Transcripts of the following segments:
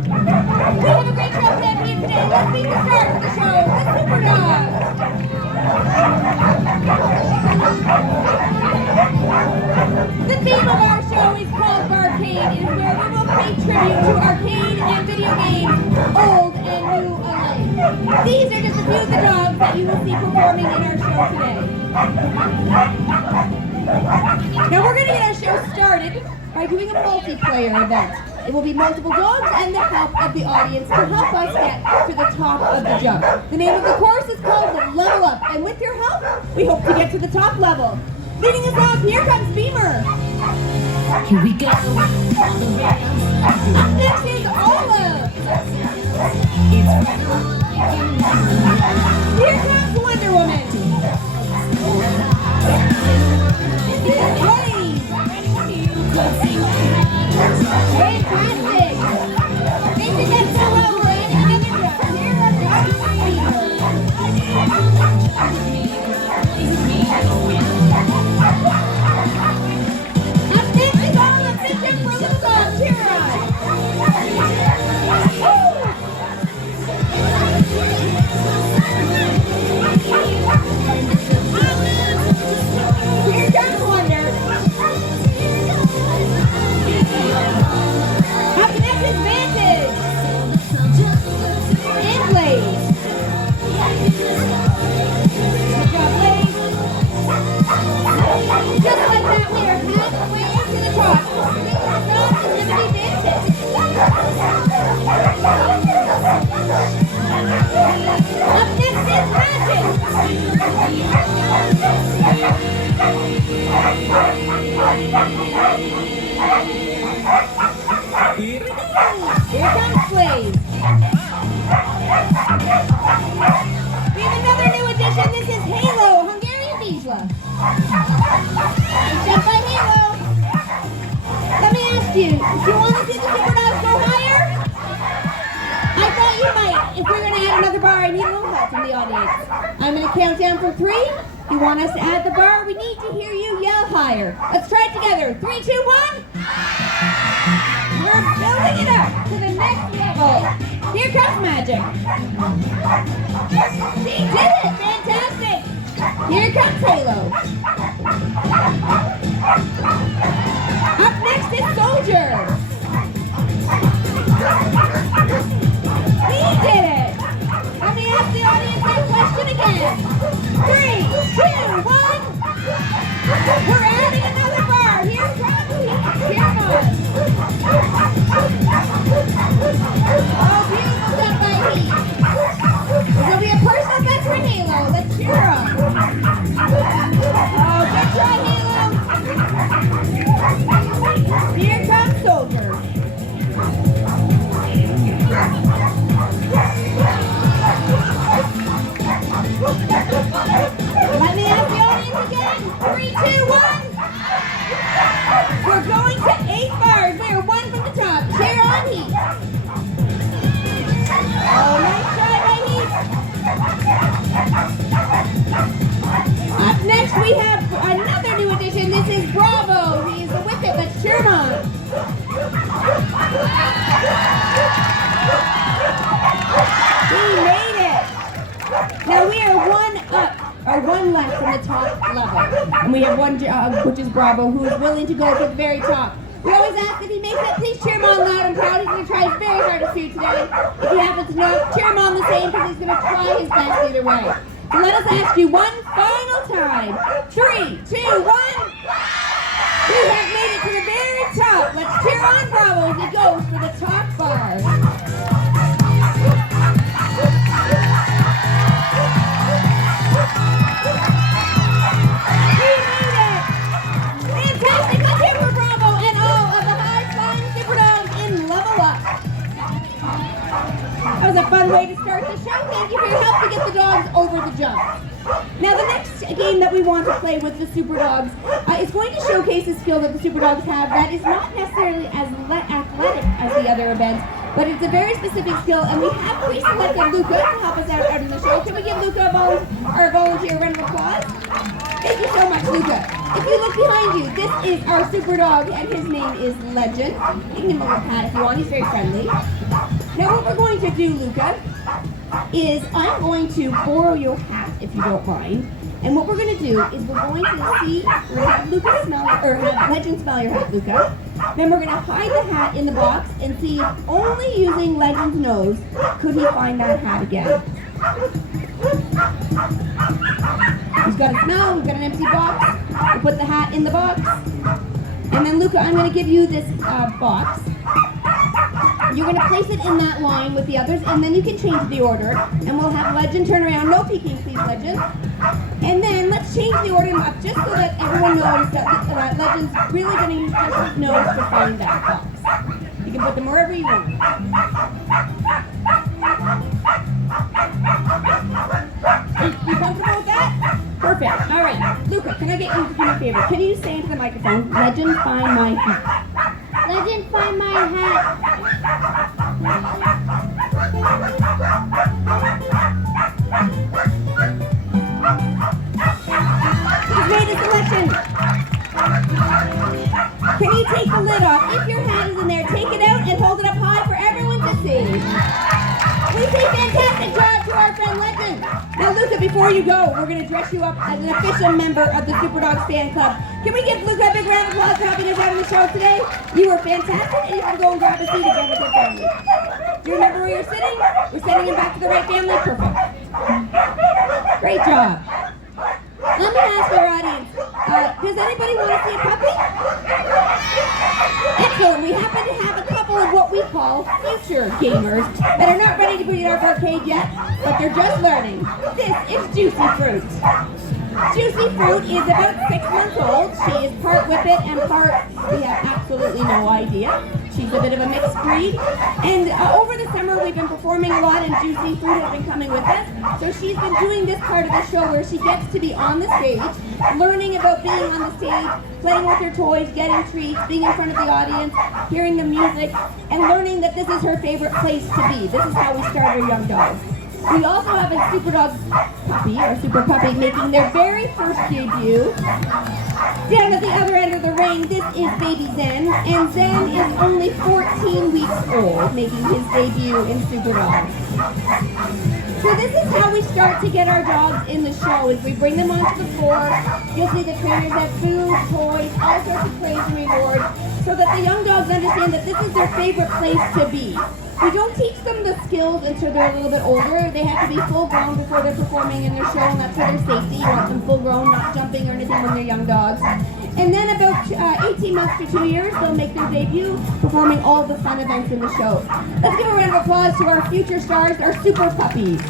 We have a great show planned for you today. Let's meet the stars of the show, the SuperDogs. The theme of our show is called Barcade. It is where we will pay tribute to arcade and video games, old and new alike. These are just a few of the dogs that you will see performing in our show today. Now we're going to get our show started by doing a multiplayer event. It will be multiple dogs and the help of the audience to help us get to the top of the jump. The name of the course is called Level Up, and with your help, we hope to get to the top level. Leading us off, here comes Beamer. Here we go. Up next is Olive. Here comes Wonder Woman. Fantastic! They did that so well, we're adding another jump. Here up next is all of the jump for little dog. Cheer on! Here comes Wonder. Up next is Vantage. And Blaze. Good job, Blaze. Just like that, we are halfway to the top. Next up is going to be Vantage. Up next is Here comes Blaze. We have another new addition. This is Halo, Hungarian Diesel. Jump by Halo. Let me ask you, do you want to see the SuperDogs go higher? I thought you might. If we're going to add another bar, I need a little help from the audience. I'm going to count down from 3. If you want us to add the bar, we need to hear you yell higher. Let's try it together. 3, 2, 1. We're building it up to the next level. Here comes Magic. She did it! Fantastic! Here comes Halo. Up next is Soldier. He did it! Let me ask the audience that question again. 3, 2, 1. We're adding another bar. Here comes Heat. Here comes. Oh, beautiful stuff by Heat. This will be a personal best for Halo. Let's cheer up. Oh, good try, Halo. Here comes Soldier. Let me ask the audience again. 3, 2, 1. We're going to 8 bars. We are 1 from the top. Cheer on Heat. Oh, nice try by Heat. Up next we have another new addition. This is Bravo. He is the Whippet. Let's cheer him on. He made it. Now we are 1 up. Or 1 left from the top level. And we have 1, which is Bravo, who is willing to go to the very top. We always ask if he makes it, please cheer him on loud and proud. He's going to try his very hardest here today. If he happens to not, cheer him on the same because he's going to try his best either way. So let us ask you one final time. 3, 2, 1. We have made it to the very top. Let's cheer on Bravo as he goes for the top bar. That was a fun way to start the show. Thank you for your help to get the dogs over the jump. Now the next game that we want to play with the SuperDogs is going to showcase a skill that the SuperDogs have that is not necessarily as athletic as the other events, but it's a very specific skill, and we have pre-selected Luca to help us out in the show. Can we give Luca a volunteer round of applause? Thank you so much, Luca. if you look behind you, this is our super dog, and his name is Legend. You can give him a little pat if you want. He's very friendly. Now, what we're going to do, Luca, is I'm going to borrow your hat, if you don't mind. And what we're going to do is we're going to have Luca smell, or have Legend smell your hat, Luca. Then we're going to hide the hat in the box and see if only using Legend's nose could he find that hat again. He's got a smell, we've got an empty box. We'll put the hat in the box. And then Luca, I'm going to give you this box. You're going to place it in that line with the others, and then you can change the order. And we'll have Legend turn around. No peeking, please, Legend. And then let's change the order up just so that everyone knows that Legend's really going to use just his nose to find that box. You can put them wherever you want. You comfortable with that? Perfect. All right. Luca, can I get you to do me a favor? Can you say into the microphone, Legend, find my hat? Legend, find my hat. He's made a selection. Can you take the lid off? If your hat is in there, take it out and hold it up high for everyone to see. We say fantastic job to our friend Legend. Now, Luca, before you go, we're going to dress you up as an official member of the SuperDogs fan club. Can we give Luca a big round of applause for helping us out on the show today? You were fantastic, and you can go and grab a seat again with your family. Do you remember where you're sitting? We're sending him back to the right family? Perfect. Great job. Let me ask our audience, does anybody want to see a puppy? Excellent. We happen to have a couple of what we call future gamers that are not ready to put in our arcade yet, but they're just learning. This is Juicy Fruit. Juicy Fruit is about 6 months old. She is part whippet and part, we have absolutely no idea. She's a bit of a mixed breed. And over the summer, we've been performing a lot, and Juicy Fruit has been coming with us. So she's been doing this part of the show where she gets to be on the stage, learning about being on the stage, playing with her toys, getting treats, being in front of the audience, hearing the music, and learning that this is her favorite place to be. This is how we start our young dogs. We also have a SuperDogs puppy, or super puppy, making their very first debut. Down at the other end of the ring, this is baby Zen, and Zen is only 14 weeks old, making his debut in SuperDogs. So this is how we start to get our dogs in the show, is we bring them onto the floor. You'll see the trainers have food, toys, all sorts of praise and rewards, so that the young dogs understand that this is their favorite place to be. We don't teach them the skills until they're a little bit older. They have to be full grown before they're performing in their show, and that's for their safety. You want them full grown, not jumping or anything when they're young dogs. And then about 18 months to 2 years, they'll make their debut, performing all the fun events in the show. Let's give a round of applause to our future stars, our super puppies.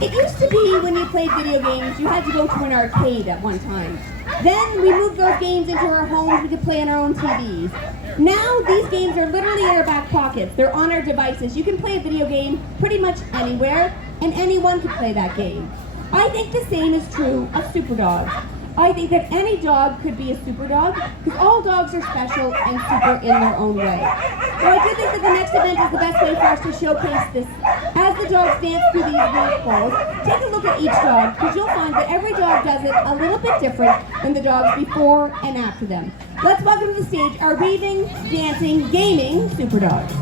It used to be when you played video games, you had to go to an arcade at one time. Then we moved those games into our homes. We could play on our own TVs. Now these games are literally in our back pockets. They're on our devices. You can play a video game pretty much anywhere, and anyone can play that game. I think the same is true of SuperDogs. I think that any dog could be a super dog, because all dogs are special and super in their own way. So I do think that the next event is the best way for us to showcase this. As the dogs dance through these vehicles, take a look at each dog, because you'll find that every dog does it a little bit different than the dogs before and after them. Let's welcome to the stage our raving, dancing, gaming super dogs.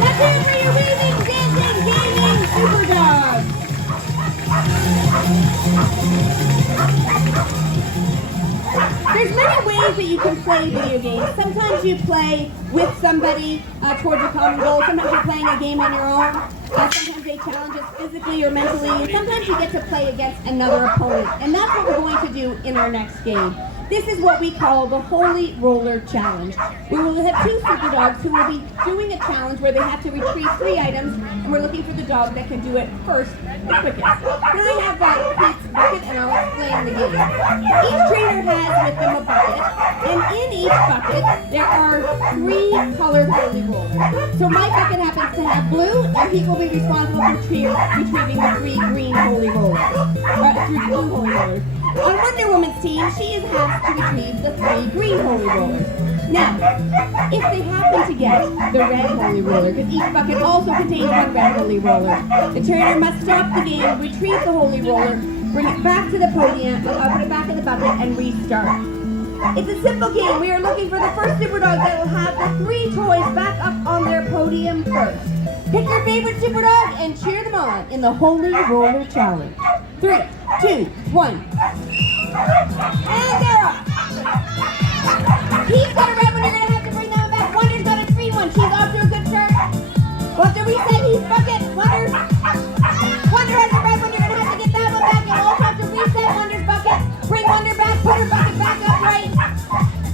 Let's hear it for your weaving, dancing, gaming SuperDogs. There's many ways that you can play video games. Sometimes you play with somebody towards a common goal. Sometimes you're playing a game on your own. Sometimes they challenge us physically or mentally. And sometimes you get to play against another opponent. And that's what we're going to do in our next game. This is what we call the Holy Roller Challenge. We will have two SuperDogs who will be doing a challenge where they have to retrieve 3 items, and we're looking for the dog that can do it first, the quickest. Here I have Pete's bucket, and I'll explain the game. Each trainer has with them a bucket, and in each bucket there are 3 colored Holy Rollers. So my bucket happens to have blue, and Pete will be responsible for retrieving the 3 green Holy Rollers, 3 blue Holy Rollers. On Wonder Woman's team, she is asked to retrieve the 3 green Holy Rollers. Now, if they happen to get the red Holy Roller, because each bucket also contains 1 red Holy Roller, the trainer must stop the game, retrieve the Holy Roller, bring it back to the podium, put it back in the bucket, and restart. It's a simple game. We are looking for the first SuperDog that will have the 3 toys back up on their podium first. Pick your favorite SuperDog and cheer them on in the Holy Roller Challenge. 3, 2, 1. And they're up. He's got a red one. You're going to have to bring that one back. Wonder's got a green one. She's off to a good start. We'll have to reset He's bucket. Wonder has a red one. You're going to have to get that one back. You'll also have to reset Wonder's bucket. Bring Wonder back. Put her bucket back upright.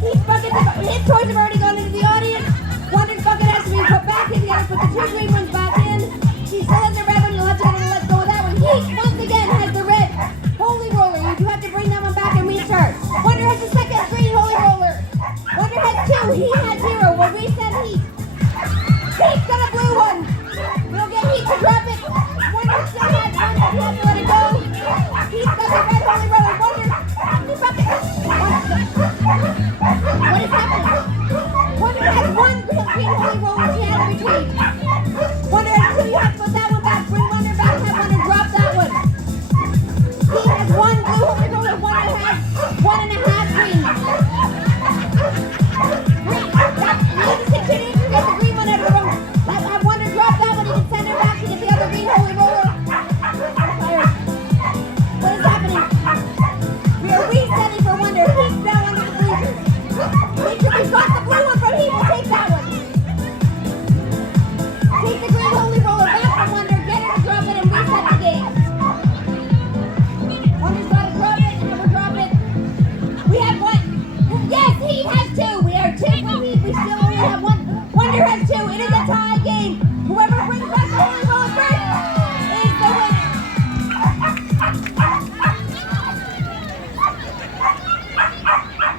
He's bucket. His toys have already gone into the audience. Wonder's bucket has to be put back in. You got to put the 2 green ones back in. She still has the red one. You'll have to let go of that one. He once again has the red Holy Roller. You do have to bring that one back and restart. Wonder has the second green Holy Roller. Wonder has 2. He has 0. We'll reset Heat. Heat's got a blue one. We'll get Heat to drop it. Wonder still has 1. You have to let it go. He's got the red Holy Roller. Wonder, the bucket. What is happening? Wonder has 1 green Holy Roller. She has to retrieve. Wonder has 2. You have to put that one back. Bring Wonder back. Have Wonder drop that one. He has 1 blue Holy Roller. Wonder has 1.5 green. Get the green one out of the room. I want to drop that one. You can send her back to get the other green Holy Roller. What is happening? We are resetting for Wonder. He's now under the bleachers. Make sure we've got the blue one from He will take that one. Take the green Holy Roller back from Wonder. Get her to drop it and reset the game. Wonder's got to drop it. Never drop it. We have 1. Yes, He has 2. We are 2. We still only have 1. Wonder has 2. It is a tie game. Whoever brings back the Holy Roller first is the winner.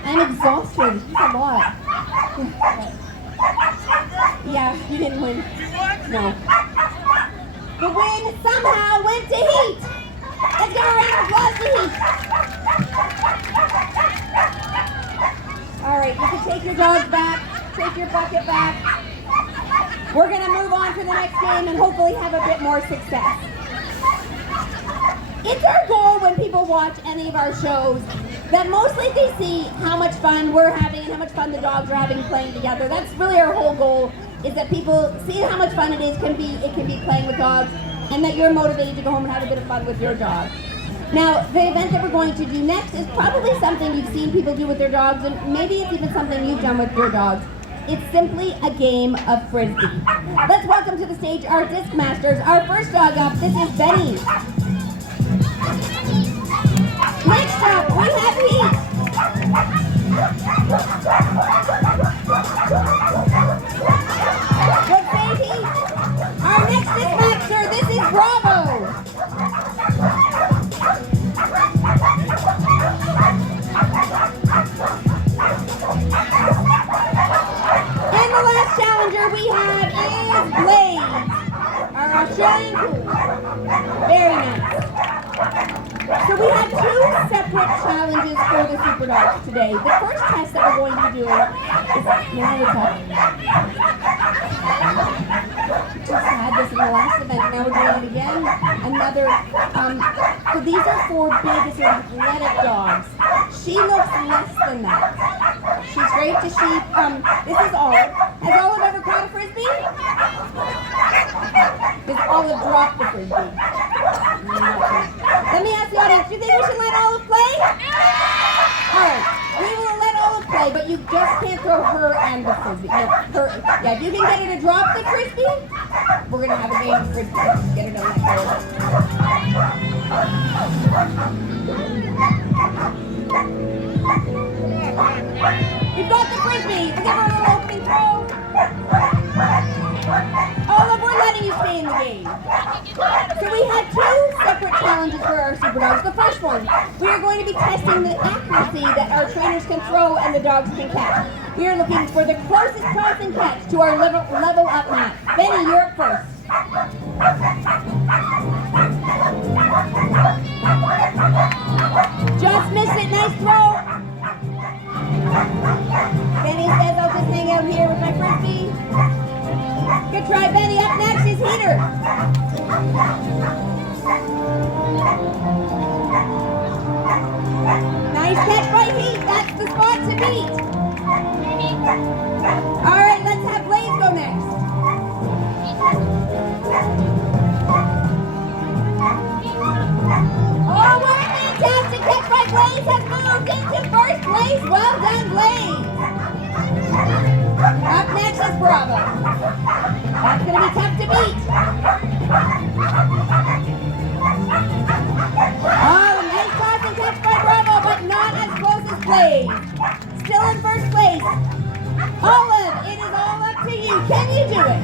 I'm exhausted. It's a lot. Yeah, you didn't win. No. The win somehow went to Heat. Let's give a round of applause to Heat. All right, you can take your dogs back, take your bucket back. We're going to move on to the next game and hopefully have a bit more success. It's our goal when people watch any of our shows that mostly they see how much fun we're having and how much fun the dogs are having playing together. That's really our whole goal, is that people see how much fun it can be playing with dogs, and that you're motivated to go home and have a bit of fun with your dog. Now, the event that we're going to do next is probably something you've seen people do with their dogs, and maybe it's even something you've done with your dogs. It's simply a game of Frisbee. Let's welcome to the stage our Disc Masters. Our first dog up, this is Benny. Next up, we have Heat. Good day, Heat. Our next Disc Master, this is Bravo. separate challenges for the SuperDogs today. The first test that we're going to be doing is, just had this in the last event, now we're doing it again. So these are 4 big athletic dogs. She looks less than that. She's great to sheep. This is Olive. Has Olive ever caught a frisbee? Does Olive drop the frisbee? Let me ask the audience, do you think we should let Olive play? Alright, we will let Olive play, but you just can't throw her and the frisbee. No, her. Yeah, if you can get her to drop the frisbee, we're going to have a game of frisbee. Get her to let go. We've got the frisbee. Give her a little opening throw. Olive, we're letting you stay in the game. So we had 2 separate challenges for our SuperDogs. The first one, we are going to be testing the accuracy that our trainers can throw and the dogs can catch. We are looking for the closest toss and catch to our level up mat. Benny, you're up first. Just missed it. Nice throw. Benny says, I'll just hang out here with my frisbee. Good try, Benny. Up next is Heater. Nice catch by Heat. That's the spot to beat. All right, let's have Blaze go next. Oh, what a fantastic catch by Blaze. Has moved into first place. Well done, Blaze. Up next is Bravo. That's going to be tough to beat. Oh, nice toss and catch by Bravo, but not as close as Blaze. Still in first place. Olive, it is all up to you. Can you do it?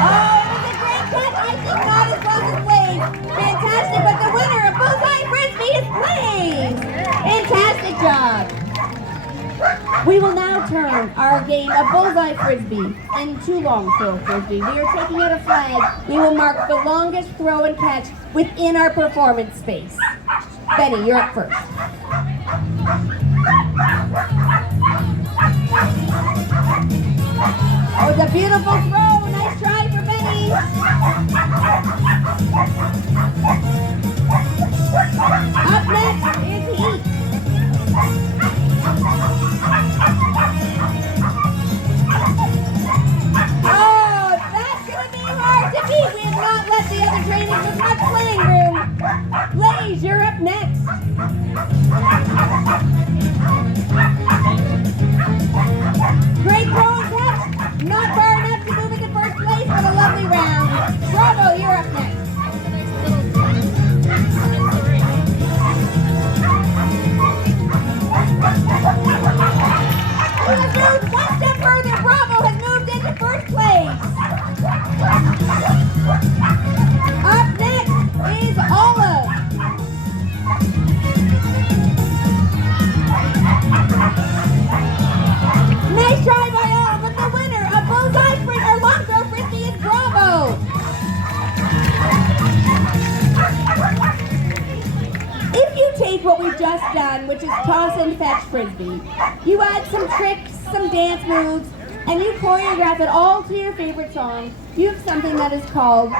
Oh, it was a great catch. I think not as close as Blaze. Fantastic, but the winner of Bullseye Frisbee is Blaze. Fantastic job. We will now turn our game of Bullseye Frisbee and Too Long Throw Frisbee. We are taking out a flag. We will mark the longest throw and catch within our performance space. Benny, you're up first. Oh, it's a beautiful throw. Nice try for Benny. Up next is Heat. Oh, that's going to be hard to beat. We have not let the other trainers with much playing room. Blaze, you're up next. Great throw and catch. Not far enough to move into first place, but a lovely round. Bravo, you're up next. He has moved one step further. Bravo has moved into first place. Up next is Olive. Nice try by Olive, but the winner of Bullseye Frisbee or Long Throw Frisbee is Bravo. If you take what we've just done, which is toss and fetch Frisbee, you add some tricks, some dance moves, and you choreograph it all to your favorite song, you have something that is called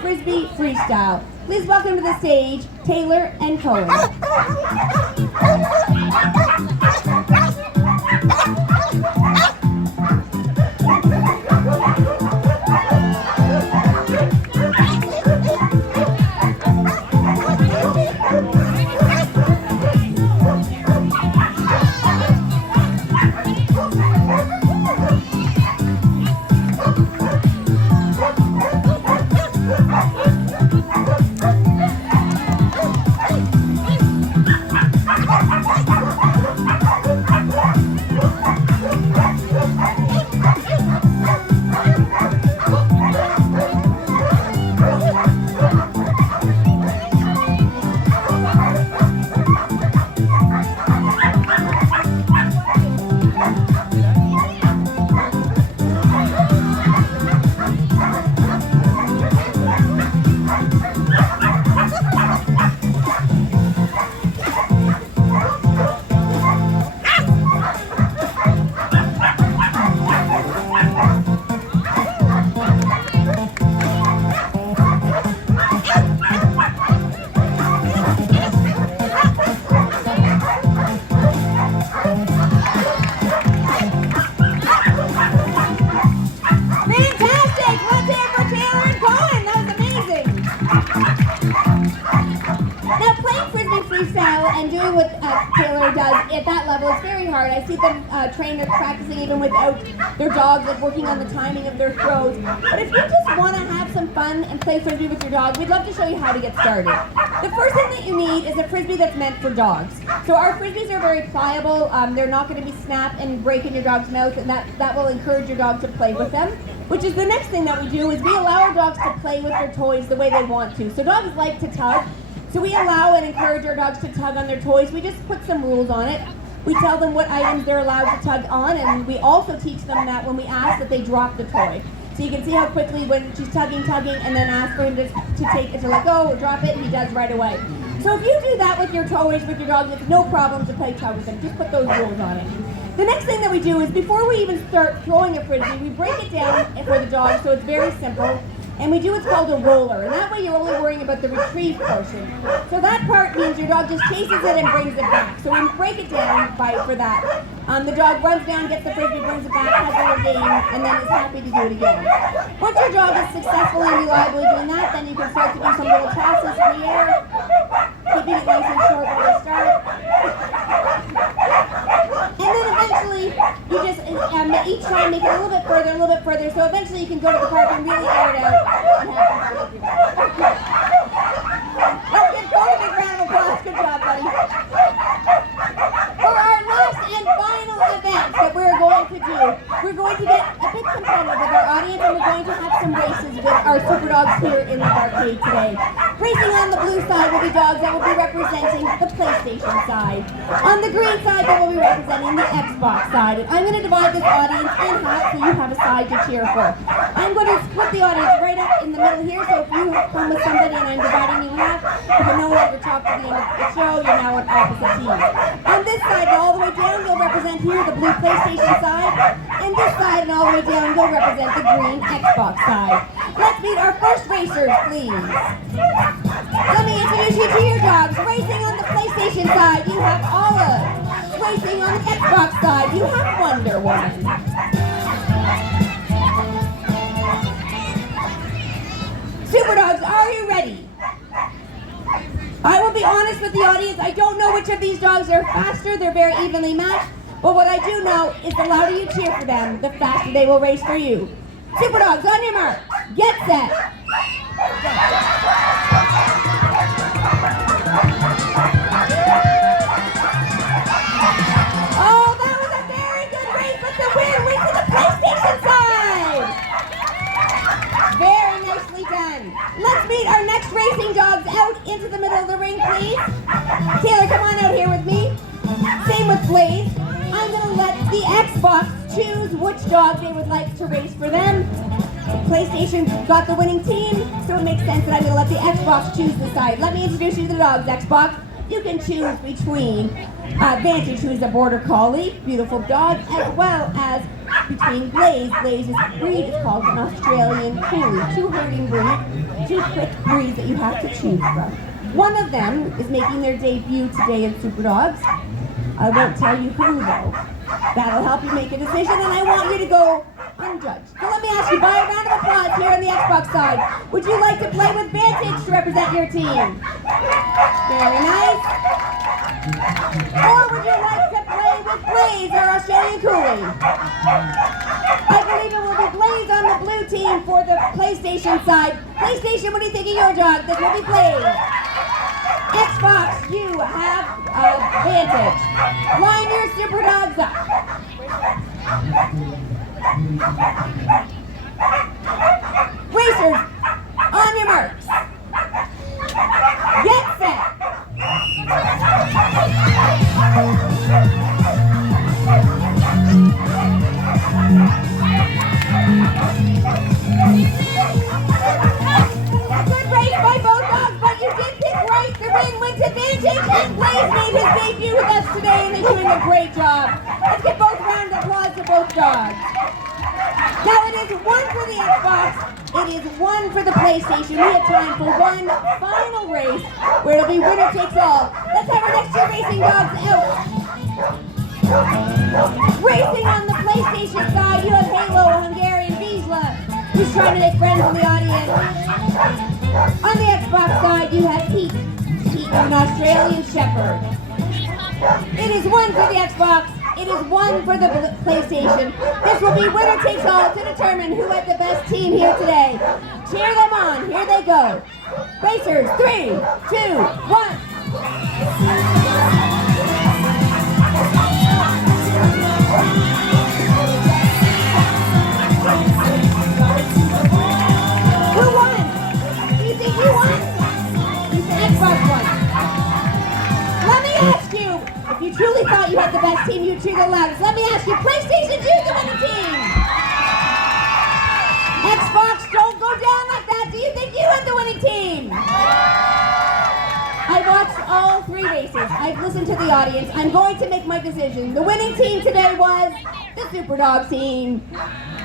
Frisbee Freestyle. Please welcome to the stage, Taylor and Cohen. Now, playing frisbee freestyle and doing what Taylor does at that level is very hard. I see them trainers practicing even without their dogs, like working on the timing of their throws. But if you just want to have some fun and play frisbee with your dog, we'd love to show you how to get started. The first thing that you need is a frisbee that's meant for dogs. So our frisbees are very pliable. They're not going to be snap and break in your dog's mouth, and that will encourage your dog to play with them. Which is the next thing that we do is we allow our dogs to play with their toys the way they want to. So dogs like to tug. So we allow and encourage our dogs to tug on their toys. We just put some rules on it. We tell them what items they're allowed to tug on, and we also teach them that when we ask that they drop the toy. So you can see how quickly when she's tugging, and then ask for him to take it, to let go or drop it, and he does right away. So if you do that with your toys, with your dogs, it's no problem to play tug with them. Just put those rules on it. The next thing that we do is before we even start throwing a frisbee, we break it down for the dog, so it's very simple. And we do what's called a roller, and that way you're only worrying about the retrieve portion. So that part means your dog just chases it and brings it back. So we break it down for that. The dog runs down, gets the frisbee, brings it back, has a little game, and then is happy to do it again. Once your dog is successfully and reliably doing that, then you can start to do some little tosses in the air, keeping it nice and short when they start. And then eventually, you just each time make it a little bit further, so eventually you can go to the park and really air it out and have some fun with your dog. Let's give Cody a big round of applause. Good job, buddy. For our last and final event that we're going to do, we're going to get a bit competitive with our audience, and we're going to have some races with our SuperDogs here in the arcade today. Racing on the blue side will be dogs that will be representing the PlayStation side. On the green side, they will be representing the Xbox side. And I'm going to divide this audience in half so you have a side to cheer for. I'm going to split the audience right up in the middle here, so if you come with somebody and I'm dividing you in half, you can no longer talk to the end of the show, you're now on opposite teams. On this side and all the way down, you'll represent here the blue PlayStation side, and this side and all the way down, you'll represent the green Xbox side. Let's meet our first racers, please. Let me introduce you to your dogs. Racing on the PlayStation side, you have Olive. Racing on the Xbox side, you have Wonder Woman. SuperDogs, are you ready? I will be honest with the audience, I don't know which of these dogs are faster, they're very evenly matched, but what I do know is the louder you cheer for them, the faster they will race for you. SuperDogs, on your mark, get set. Oh, that was a very good race, but the win went to the PlayStation side. Very nicely done. Let's meet our next racing dogs out into the middle of the ring, please. Taylor, come on out here with me. Same with Blaze. I'm going to let the Xbox choose which dog they would like to race for them. PlayStation got the winning team, so it makes sense that I'm going to let the Xbox choose the side. Let me introduce you to the dogs, Xbox. You can choose between Vantage, who's a border collie, beautiful dog, as well as between Blaze. Blaze's breed is called an Australian Collie. Two herding breeds, two quick breeds that you have to choose from. One of them is making their debut today in SuperDogs. I won't tell you who though. That'll help you make a decision, and I want you to go unjudged. So let me ask you, by a round of applause here on the Xbox side, would you like to play with Vantage to represent your team? Very nice. Or would you like to play with Blaze, our Australian Collie? I believe it will be Blaze on the blue team for the PlayStation side. PlayStation, what do you think of your dog? This will be Blaze. Xbox, you have Vantage. Line your SuperDogs up. Racers, on your marks. Get set. Good race by both dogs, but you did pick right. The ring went to Vantage, and Blaze made his debut with us today, and they're doing a great job. Let's give both rounds of applause to both dogs. Now it is one for the Xbox, it is one for the PlayStation. We have time for one final race where it'll be winner takes all. Let's have our next two racing dogs out. Racing on the PlayStation side, you have Halo, a Hungarian Vizsla, who's trying to make friends in the audience. On the Xbox an Australian Shepherd. It is one for the Xbox. It is one for the PlayStation. This will be winner takes all to determine who had the best team here today. Cheer them on. Here they go. Racers, 3, 2, 1. Who won? Do you think you won? You said Xbox won. Let me ask you, if you truly thought you had the best team, you cheer the loudest. Let me ask you, PlayStation 2's the winning team. Xbox, don't go down like that. Do you think you had the winning team? I watched all 3 races. I've listened to the audience. I'm going to make my decision. The winning team today was the SuperDogs team.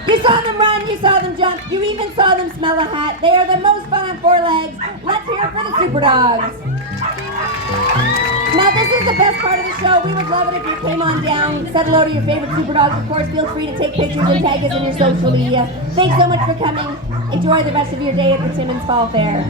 You saw them run, you saw them jump, you even saw them smell a hat. They are the most fun on 4 legs. Let's hear it for the SuperDogs. Now this is the best part of the show. We would love it if you came on down, said hello to your favorite SuperDogs. Of course, feel free to take pictures and tag us in your social media. Thanks so much for coming. Enjoy the rest of your day at the Timmins Fall Fair.